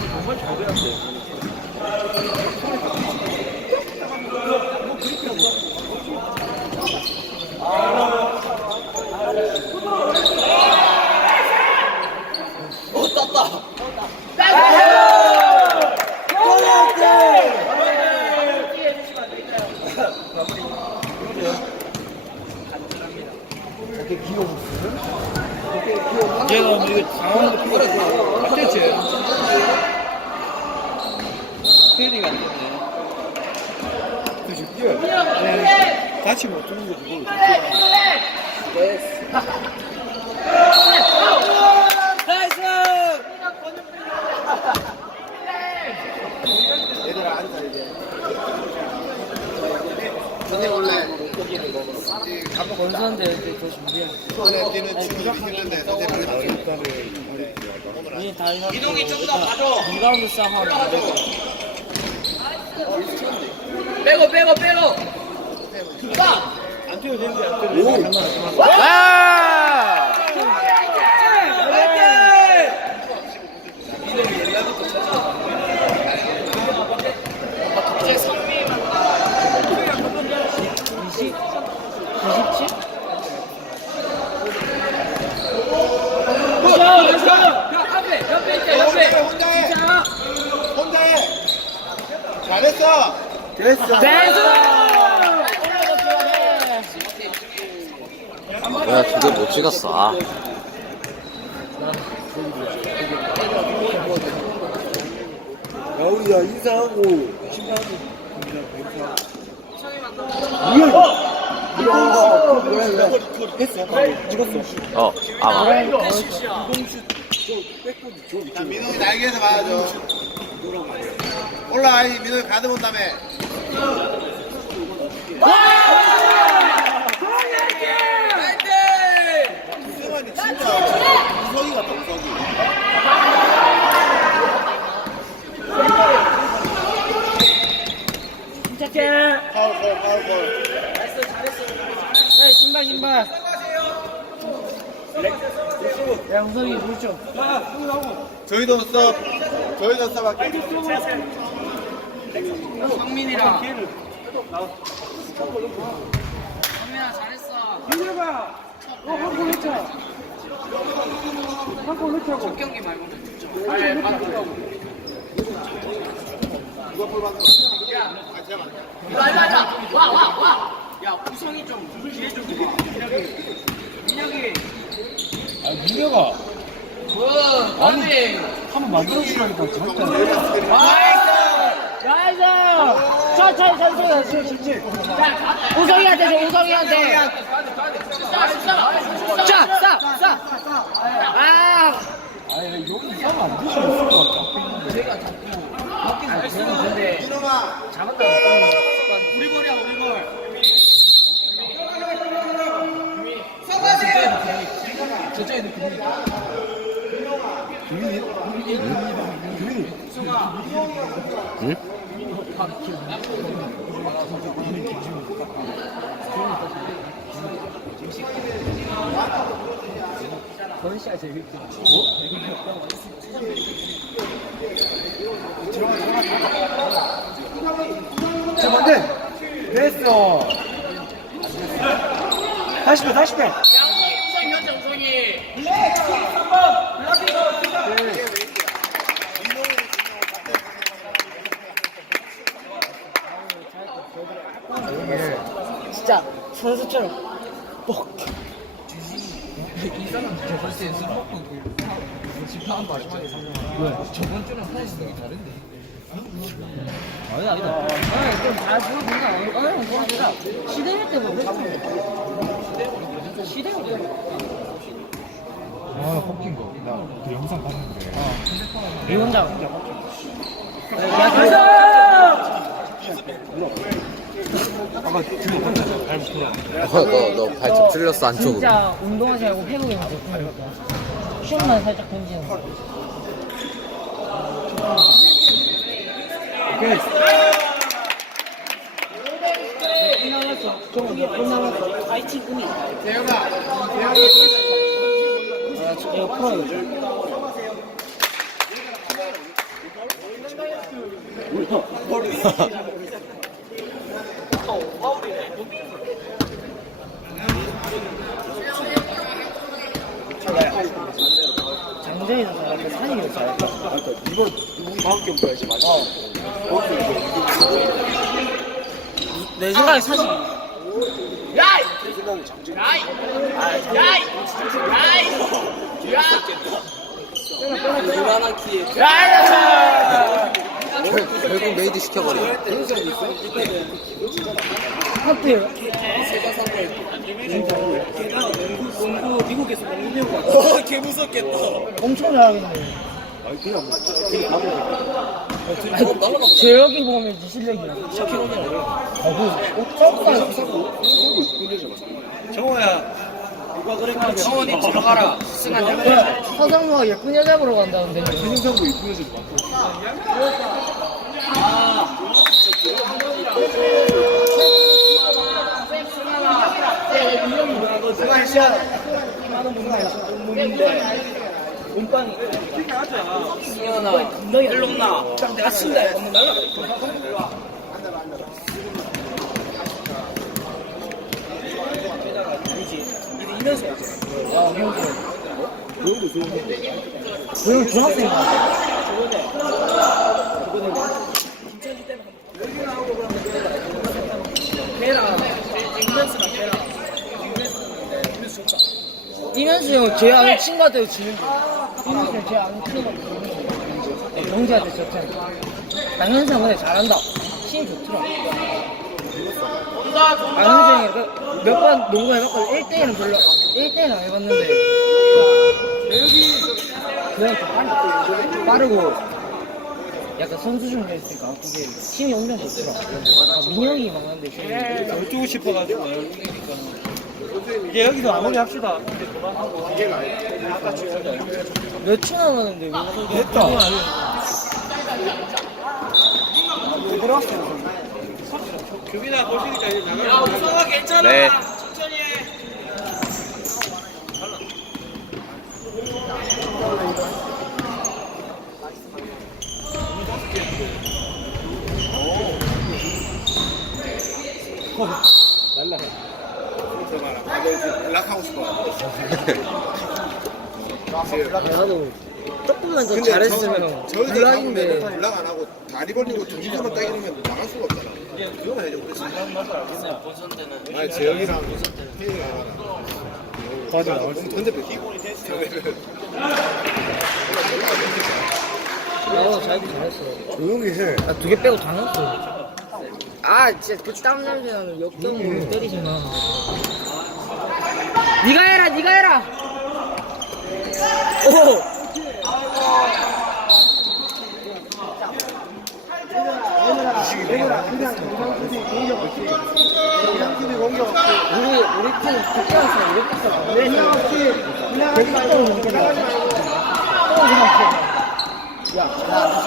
정말 잘 배웠어요. 어, 땄다. 이렇게 귀여운 이렇게 귀여운 제가 이거 상황도 피곤해서 깜짝이야. 스케일이 안 되네. 그죠 뛰어요 네. 같이 못 뛰는 거지 뭘 얘들아 앉아 이제 근데 원래 이 감독 권수한테 이제 더 준비해. 뛰는 친구들이 힘든데. 이동이 좀더 가져. 리바운드 싸움 하면 안 되고. 빼고 빼고 빼고. 안 뛰어도 되는데 안 뛰어도 되는데. 상관없어 아! 이동이 옛날부터 찾아. 갑자기 성미만. 20? 27? 야, 야, 앞에, 옆에 있자, 옆에. 혼자 해 괜찮아? 혼자 해 잘했어 됐어 야, 두개 못 찍었어. 아. 야우야 인사하고. 심사하고. 뭐야 이거 뭐야 이거 했어 찍었어 어, 아, 마자 민호이 날개에서 봐야죠 올라 이 민호이 가드 본다며 승 신발, 신발. 야. 저희도 써 저희도 써밖에 성민이랑. 성민아, 잘했어. 민혁아, 너한골 넣자. 한골 넣자고. 첫 경기 말고. 아예 받고. 야, 이거 아니다, 아니다. 와, 와, 와. 야, 우성이 좀 기회 좀 줘. 민혁이. 민혁이. 아, 민혁아, 뭐, 빨리. 한번 만들어주라니까 잠깐. 나이스! 나이스! 천천히, 천천히, 천천히. 우성이한테 줘, 우성이한테. 자, 싸, 싸. 아. 아니, 여기 이상하면 안 되지. 있을 것 같아. 제가 자꾸 먹긴 잘쓰는 건데 민호가 잡았다 못 우리 볼이야 우리 볼 저쪽에 넣고 응? 건시야 재밌게 자 뭔데 됐어 다시 빼다시 빼 우성이 현재 우성이 진짜 선수처럼 이 사람 진짜 벌써 술 먹고 집사한 거 아니야? 왜? 저번 주랑 하나씩 되게 다른데 아니 아니다. 아니 좀잘 보여준다 아니 아니라 시대일 때뭐 했어. 시대일 때 아, 꺾인 거. 나그 영상 봤는데. 이 혼자. 야 아까 그거 잘못 돌아. 너, 너, 너 발톱 틀렸어, 안쪽으로. 진짜 운동하지 말고 회복에 맞을 거니까 슛만 살짝 던지는 거 오케이 끝나갔어 저거 끝나갔어 파이팅 꿈이 대현아 대현이 아, 이거 풀어요 장정에서 잘할까 산 이번 이번 다음 경기 봐야지 맞아. 내 생각에 사실 내 생각에 장진. 결- 결국 메이드 시켜버려. 하트요 어, 개 무섭겠다. 엄청 잘하겠네 아니 그냥 그냥 가면 재혁이 보면 네 실력이야 아, 그 점프가 정호야. 누가? 정원이 들어가라 서상무가 예쁜 여자 보러 간다는데 신상도 이쁜 여자 많고. 그런도 좋은 거. 그 중학생이야 이면 수 형, 제 아는 친구한테 지는 거. 이면수 형, 제 아는 친구한테 지는 거. 경지한테 졌잖아. 양현상 근데 잘한다. 힘이 좋더라. 양현상이 그 몇번 농구 해봤거든. 1대1은 별로, 1대1은 안 해봤는데. 그냥 좀 빠르, 빠르고, 약간 선수 중에 있으니까 그게 힘이 엄청 좋더라. 아, 민혁이 막는데 뛰고 싶어가지고 이제 여기서 마무리 합시다. 몇초 남았는데 왜 됐다. 규빈아 거시기자 이제 나가. 네. 연락하고 싶어. 나도 조금만 더 잘했으면 블락인데 연락 안 하고 다리 벌리고 정신만 딱 이러면 나갈 수가 없잖아. 그거 해야지 그렇지. 아니 재영이랑 혜인이랑 맞아. 근데 기본이 됐어. 어 자기도 잘했어 조용히 해. 나 두 개 빼고 다 넣었어 아 진짜 그 땀 냄새 나는 역경으로 음. 때리잖아. 니가 해라 니가 해라. 오. 우리 우리 팀 국가에서 이렇게 했어 야 아,